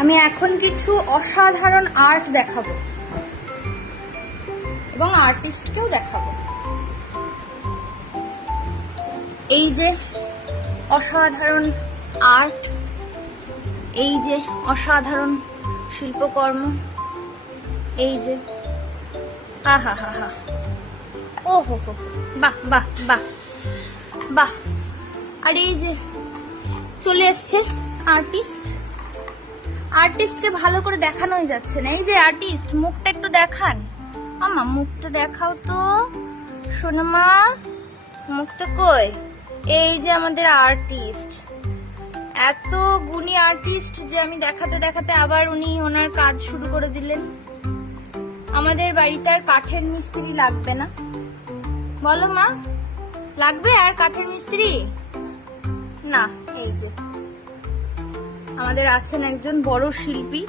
আমি এখন কিছু অসাধারণ আর্ট দেখাবো এবং আর্টিস্টকেও দেখাবো। এই যে অসাধারণ আর্ট, এই যে অসাধারণ শিল্পকর্ম, এই যে আহা হা হা, ও হো হো, বাহ বাহ বাহ বাহ। আর এই যে চলে এসছে আর্টিস্ট, আর্টিস্টকে ভালো করে দেখানোই যাচ্ছে না। এই যে আর্টিস্ট, মুখটা একটু দেখান। আমা মুখটা দেখাও তো সোনামা, মুখটা কই? এই যে আমাদের আর্টিস্ট, এত গুণী আর্টিস্ট যে আমি দেখাতে দেখাতে আবার উনি ওনার কাজ শুরু করে দিলেন। আমাদের বাড়িতে আর কাঠের মিস্ত্রি লাগবে না, বলো মা? লাগবে আর কাঠের মিস্ত্রি? না, এই যে আমাদের আছেন একজন বড় শিল্পী,